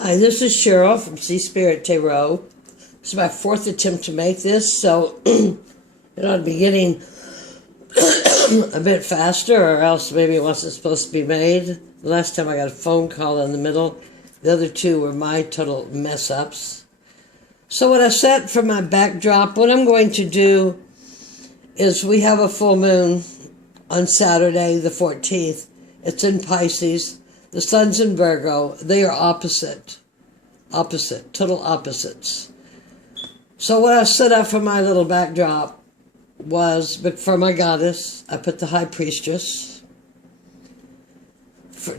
Hi, this is Cheryl from Sea Spirit Tarot. This is my fourth attempt to make this, so it ought to be getting a bit faster, or else maybe it wasn't supposed to be made. The last time I got a phone call in the middle. The other two were my total mess-ups. So what I set for my backdrop, what I'm going to do is we have a full moon on Saturday, the 14th. It's in Pisces. The sun's in Virgo. They are opposite, total opposites. So what I set up for my little backdrop was, for my goddess, I put the High Priestess.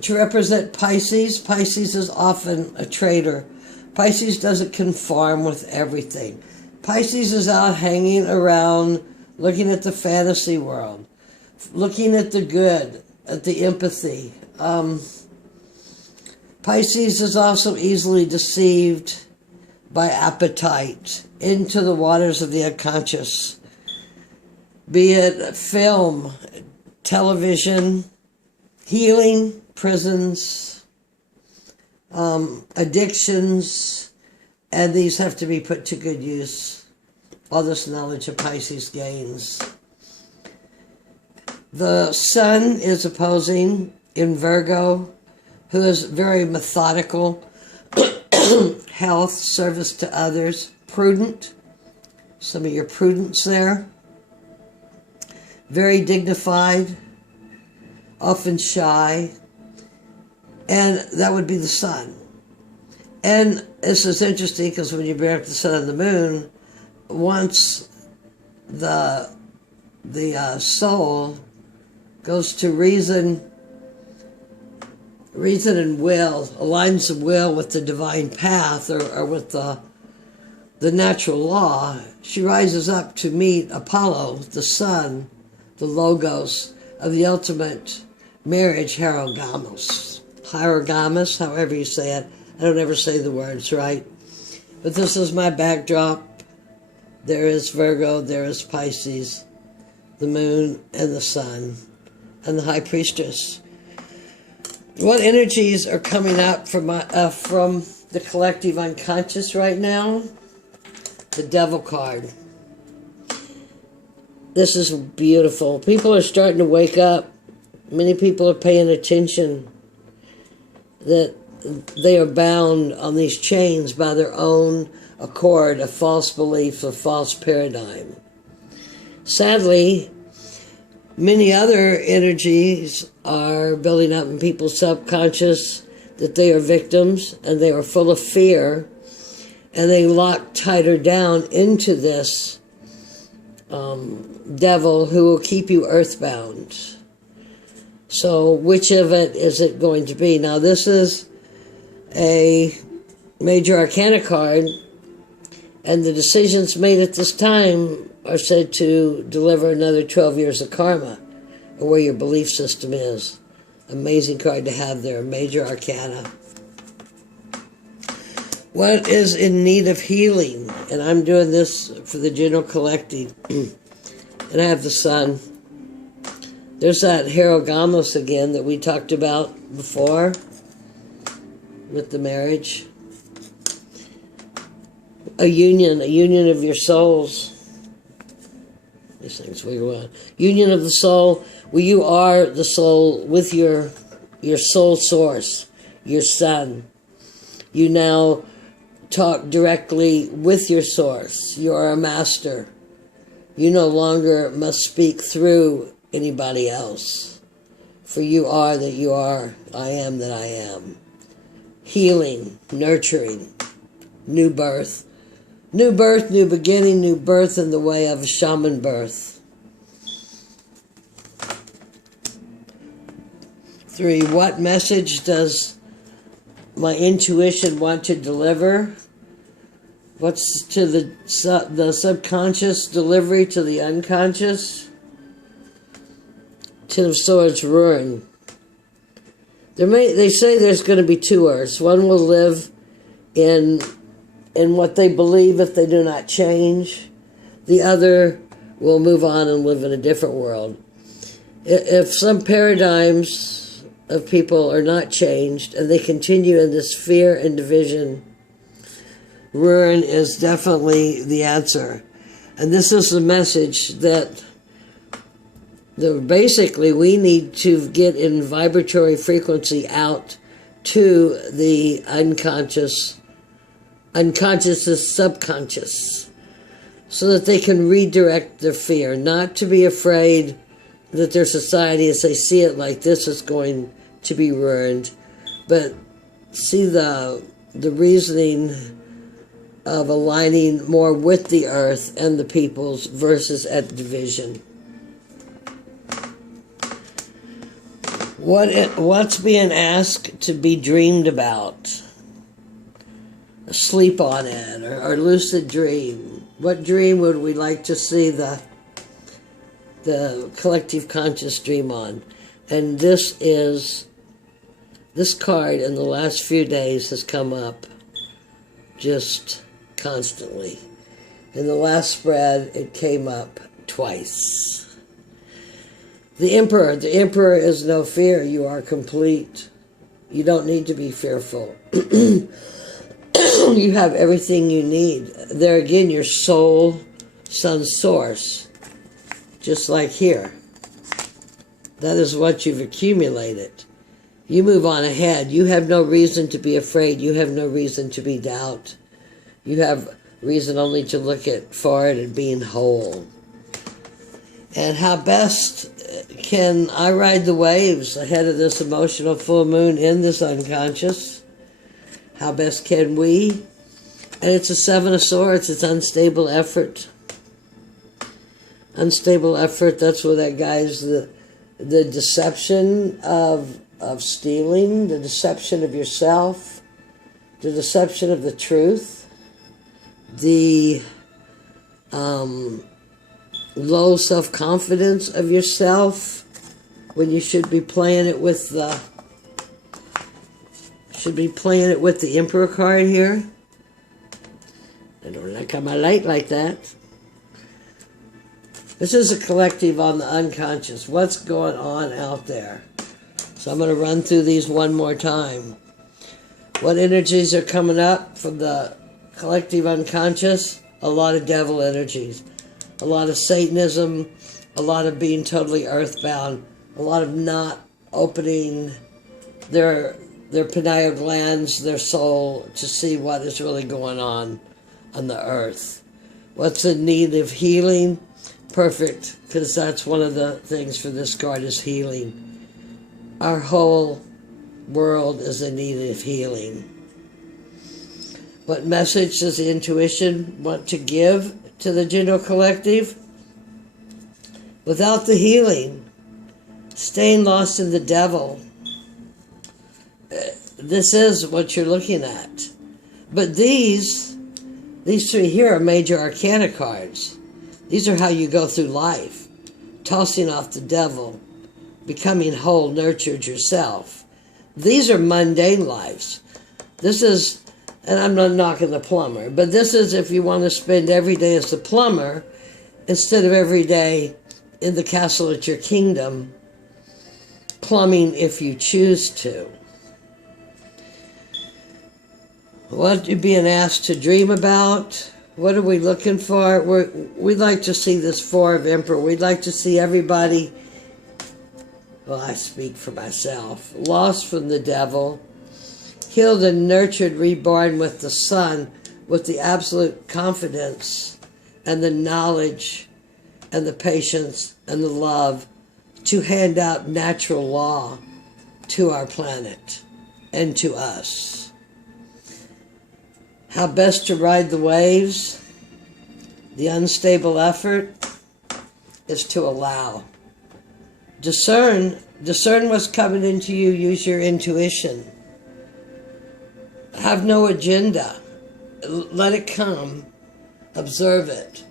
To represent Pisces, Pisces is often a traitor. Pisces doesn't conform with everything. Pisces is out hanging around, looking at the fantasy world, looking at the good, at the empathy. Pisces is also easily deceived by appetite into the waters of the unconscious, be it film, television, healing, prisons, addictions, and these have to be put to good use. All this knowledge of Pisces gains. The sun is opposing in Virgo, who is very methodical, health, service to others, prudent, some of your prudence there, very dignified, often shy, and that would be the sun. And this is interesting because when you bring up the sun and the moon, once the soul goes to reason and will, aligns the will with the divine path or with the natural law, she rises up to meet Apollo, the sun, the logos of the ultimate marriage, hierogamos, however you say it. I don't ever say the words right. But this is my backdrop. There is Virgo, there is Pisces, the moon and the sun, and the High Priestess. What energies are coming up from the collective unconscious right now? The Devil card. This is beautiful. People are starting to wake up. Many people are paying attention that they are bound on these chains by their own accord, a false belief, a false paradigm. Sadly, many other energies are building up in people's subconscious that they are victims and they are full of fear, and they lock tighter down into this devil who will keep you earthbound. So which of it is it going to be? Now this is a major arcana card, and the decisions made at this time are said to deliver another 12 years of karma, or where your belief system is. Amazing card to have there, major arcana. What is in need of healing? And I'm doing this for the general collective. And I have the sun. There's that hierogamos again that we talked about before with the marriage. A union of your souls. These things we want. Union of the soul, where you are the soul with your soul source, your sun. You now talk directly with your source. You are a master. You no longer must speak through anybody else. For you are that you are. I am that I am. Healing, nurturing, new birth. New birth, new beginning, new birth in the way of a shaman birth. 3, what message does my intuition want to deliver? What's to the subconscious delivery to the unconscious? 10 of Swords, ruin. They say there's going to be 2 Earths. One will live in what they believe if they do not change. The other will move on and live in a different world. If some paradigms of people are not changed, and they continue in this fear and division, ruin is definitely the answer. And this is the message that basically we need to get in vibratory frequency out to the unconscious is subconscious, so that they can redirect their fear, not to be afraid that their society, as they see it like this, is going to be ruined, but see the reasoning of aligning more with the earth and the peoples versus at division. What's being asked to be dreamed about? Sleep on it, or lucid dream. What dream would we like to see the collective conscious dream on? And this card in the last few days has come up just constantly. In the last spread, it came up twice. The Emperor is no fear. You are complete. You don't need to be fearful. You have everything you need. There again, your soul, sun source. Just like here. That is what you've accumulated. You move on ahead. You have no reason to be afraid. You have no reason to be doubt. You have reason only to look at forward and being whole. And how best can I ride the waves ahead of this emotional full moon in this unconscious? How best can we? And it's a Seven of Swords. It's unstable effort. Unstable effort, that's where that guy's the deception of stealing, the deception of yourself, the deception of the truth, the low self-confidence of yourself when you should be playing it with the Emperor card here. I don't like how my light like that. This is a collective on the unconscious. What's going on out there? So I'm going to run through these one more time. What energies are coming up from the collective unconscious? A lot of devil energies. A lot of Satanism. A lot of being totally earthbound. A lot of not opening their pineal glands, their soul, to see what is really going on the earth. What's in need of healing? Perfect, because that's one of the things for this card is healing. Our whole world is in need of healing. What message does the intuition want to give to the general collective? Without the healing, staying lost in the devil. This is what you're looking at. But these three here are major arcana cards. These are how you go through life. Tossing off the devil. Becoming whole, nurtured yourself. These are mundane lives. This is, and I'm not knocking the plumber, but this is if you want to spend every day as the plumber, instead of every day in the castle at your kingdom, plumbing if you choose to. What are you being asked to dream about? What are we looking for? We'd like to see this Four of Emperor. We'd like to see everybody, well, I speak for myself, lost from the devil, healed and nurtured, reborn with the sun, with the absolute confidence and the knowledge and the patience and the love to hand out natural law to our planet and to us. How best to ride the waves? The unstable effort is to allow. Discern what's coming into you. Use your intuition. Have no agenda. Let it come. Observe it.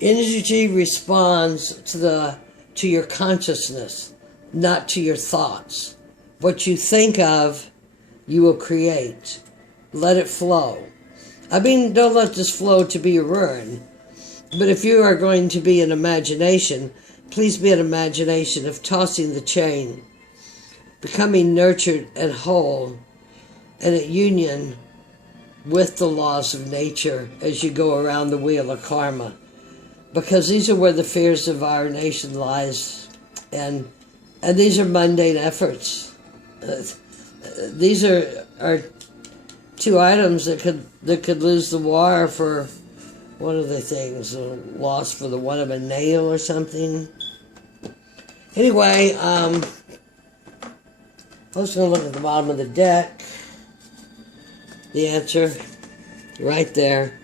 Energy responds to your consciousness, not to your thoughts. What you think of, you will create. Let it flow. I mean, don't let this flow to be your ruin. But if you are going to be an imagination, please be an imagination of tossing the chain becoming nurtured and whole and at union with the laws of nature as you go around the wheel of karma. Because these are where the fears of our nation lies. And these are mundane efforts. These are two items that could lose the war for, what are the things, a loss for the one of a nail or something. Anyway, I was going to look at the bottom of the deck. The answer, right there,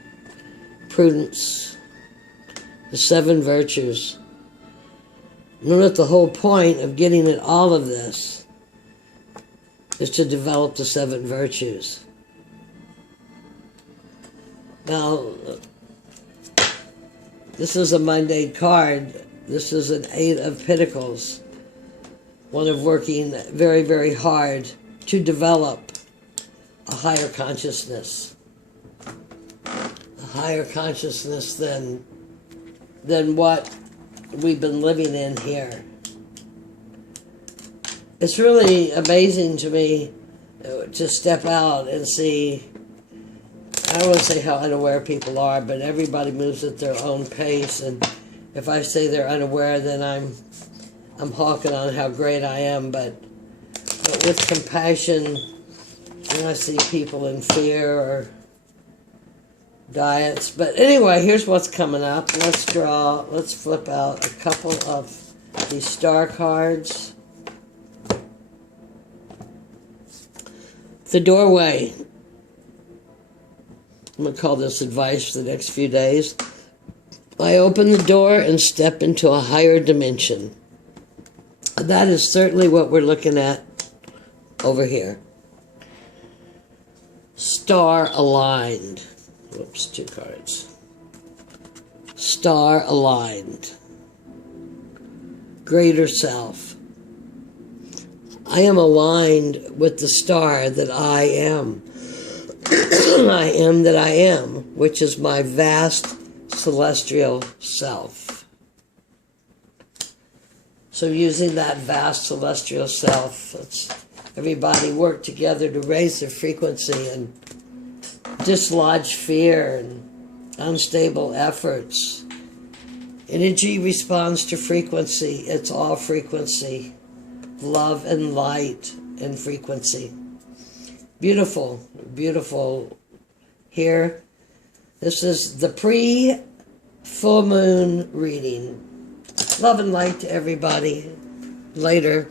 prudence, the 7 virtues. Remember that the whole point of getting at all of this is to develop the 7 virtues. Now, this is a mundane card. This is an 8 of Pentacles. One of working very, very hard to develop a higher consciousness. A higher consciousness than what we've been living in here. It's really amazing to me to step out and see, I don't want to say how unaware people are, but everybody moves at their own pace, and if I say they're unaware, then I'm hawking on how great I am, but with compassion, when I see people in fear or diets. But anyway, here's what's coming up. Let's flip out a couple of these star cards. The doorway. I'm going to call this advice for the next few days. I open the door and step into a higher dimension. That is certainly what we're looking at over here. Star aligned. Whoops, 2 cards. Star aligned. Greater self. I am aligned with the star that I am. I am that I am, which is my vast celestial self. So using that vast celestial self, let's everybody work together to raise their frequency and dislodge fear and unstable efforts. Energy responds to frequency. It's all frequency. Love and light and frequency. Beautiful, beautiful. Here, this is the pre-full moon reading. Love and light to everybody. Later.